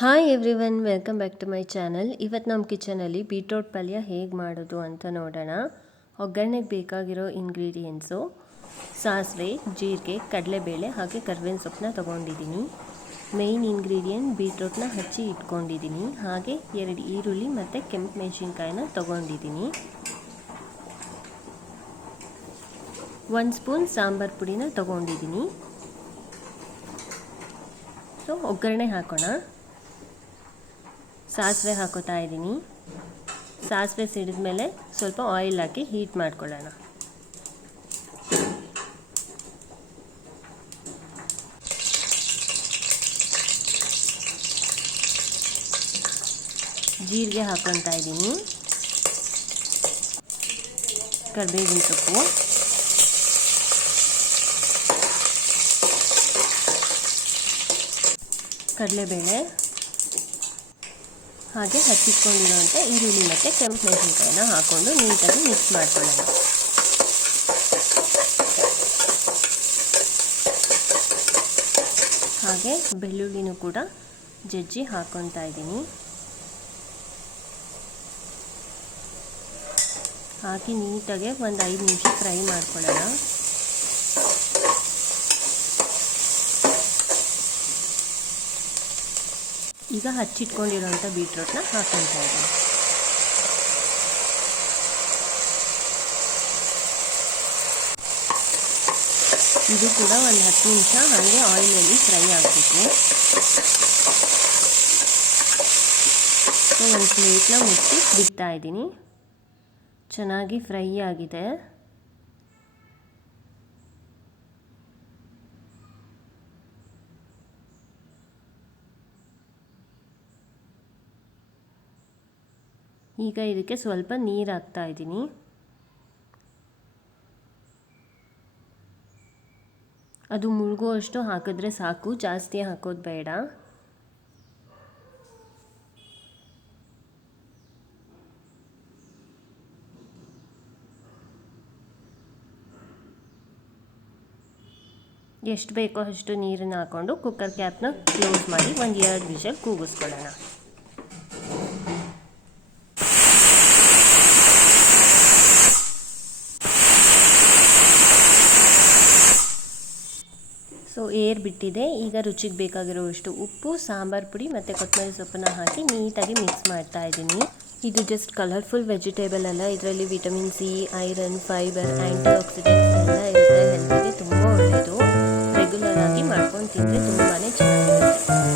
Hi everyone, welcome back to my channel. ಇವತ್ತು ನಮ್ಮ ಕಿಚನಲ್ಲಿ beetroot ಪಲ್ಯ ಹೇಗೆ ಮಾಡೋದು ಅಂತ ನೋಡೋಣ. ಒಗ್ಗರಣೆಗೆ ಬೇಕಾಗಿರೋ ಇಂಗ್ರೀಡಿಯೆಂಟ್ಸು ಸಾಸಿವೆ, ಜೀರಿಗೆ, ಕಡಲೆಬೇಳೆ ಹಾಗೆ ಕರಿಬೇವಿನ ಸೊಪ್ಪನ್ನ ತೊಗೊಂಡಿದ್ದೀನಿ. ಮೇಯ್ನ್ ಇಂಗ್ರೀಡಿಯೆಂಟ್ ಬೀಟ್ರೋಟ್ನ ಹಚ್ಚಿ ಇಟ್ಕೊಂಡಿದ್ದೀನಿ. ಹಾಗೆ 2 ಈರುಳ್ಳಿ ಮತ್ತು ಕೆಂಪು ಮೆಣಸಿನ್ಕಾಯಿನ ತೊಗೊಂಡಿದ್ದೀನಿ. 1 ಸ್ಪೂನ್ ಸಾಂಬಾರು ಪುಡಿನ ತೊಗೊಂಡಿದ್ದೀನಿ. ಸೊ ಒಗ್ಗರಣೆ ಹಾಕೋಣ. ಸಾಸಿವೆ ಹಾಕೋತಾ ಇದ್ದೀನಿ. ಸಾಸಿವೆ ಸಿಡಿದ ಮೇಲೆ ಸ್ವಲ್ಪ ಆಯಿಲ್ ಹಾಕಿ ಹೀಟ್ ಮಾಡ್ಕೊಳ್ಳೋಣ. ಜೀರಿಗೆ ಹಾಕೊತಾ ಇದ್ದೀನಿ. ಕರಿಬೇವಿನ ಸೊಪ್ಪು, ಕಡಲೆಬೇಳೆ ಹಾಗೆ ಹಚ್ಚಿಟ್ಕೊಂಡಿರುವಂಥ ಈರುಳ್ಳಿ ಮತ್ತು ಕೆಂಪು ಮೆಣಸಿನ್ಕಾಯಿನ ಹಾಕ್ಕೊಂಡು ನೀಟಾಗಿ ಮಿಕ್ಸ್ ಮಾಡ್ಕೊಳ್ಳೋಣ. ಹಾಗೆ ಬೆಳ್ಳುಳ್ಳಿನೂ ಕೂಡ ಜಜ್ಜಿ ಹಾಕ್ಕೊತಾ ಇದ್ದೀನಿ. ಹಾಕಿ ನೀಟಾಗಿ ಒಂದು 5 ನಿಮಿಷ ಫ್ರೈ ಮಾಡ್ಕೊಳ್ಳೋಣ. ಈಗ ಹಚ್ಚಿಟ್ಕೊಂಡಿರೋಂಥ ಬೀಟ್ರೋಟ್ನ ಹಾಕ್ಕೊತಾ ಇದ್ದೀನಿ. ಇದು ಕೂಡ ಒಂದು 10 ನಿಮಿಷ ಹಾಗೆ ಆಯಿಲಲ್ಲಿ ಫ್ರೈ ಆಗಬೇಕು. ಒಂದು ಪ್ಲೇಟ್ನ ಮುಚ್ಚಿ ಬಿಡ್ತಾ ಇದ್ದೀನಿ. ಚೆನ್ನಾಗಿ ಫ್ರೈ ಆಗಿದೆ. ಈಗ ಇದಕ್ಕೆ ಸ್ವಲ್ಪ ನೀರು ಹಾಕ್ತಾ ಇದ್ದೀನಿ. ಅದು ಮುಳುಗುವಷ್ಟು ಹಾಕಿದ್ರೆ ಸಾಕು, ಜಾಸ್ತಿ ಹಾಕೋದು ಬೇಡ. ಎಷ್ಟು ಬೇಕೋ ಅಷ್ಟು ನೀರನ್ನು ಹಾಕ್ಕೊಂಡು ಕುಕ್ಕರ್ ಕ್ಯಾಪ್ನ ಕ್ಲೋಸ್ ಮಾಡಿ ಒಂದು 2 ವಿಷಲ್ ಕೂಗಿಸ್ಕೊಳ್ಳೋಣ. ಸೊ ಏರ್ ಬಿಟ್ಟಿದೆ. ಈಗ ರುಚಿಗೆ ಬೇಕಾಗಿರೋಷ್ಟು ಉಪ್ಪು, ಸಾಂಬಾರು ಪುಡಿ ಮತ್ತು ಕೊತ್ತಂಬರಿ ಸೊಪ್ಪನ್ನು ಹಾಕಿ ನೀಟಾಗಿ ಮಿಕ್ಸ್ ಮಾಡ್ತಾ ಇದ್ದೀನಿ. ಇದು ಜಸ್ಟ್ ಕಲರ್ಫುಲ್ ವೆಜಿಟೇಬಲ್ ಅಲ್ಲ, ಇದರಲ್ಲಿ ವಿಟಮಿನ್ ಸಿ, ಐರನ್, ಫೈಬರ್, ಆ್ಯಂಟಿ ಆಕ್ಸಿಡೆಂಟ್ಸ್ ಎಲ್ಲ ಇರುತ್ತೆ. ಹೆಲ್ತಿಗೆ ತುಂಬ ಒಳ್ಳೆಯದು. ರೆಗ್ಯುಲರ್ ಆಗಿ ಮಾಡ್ಕೊಂಡು ತಿಂದರೆ ತುಂಬಾ ಚೆನ್ನಾಗಿರುತ್ತೆ.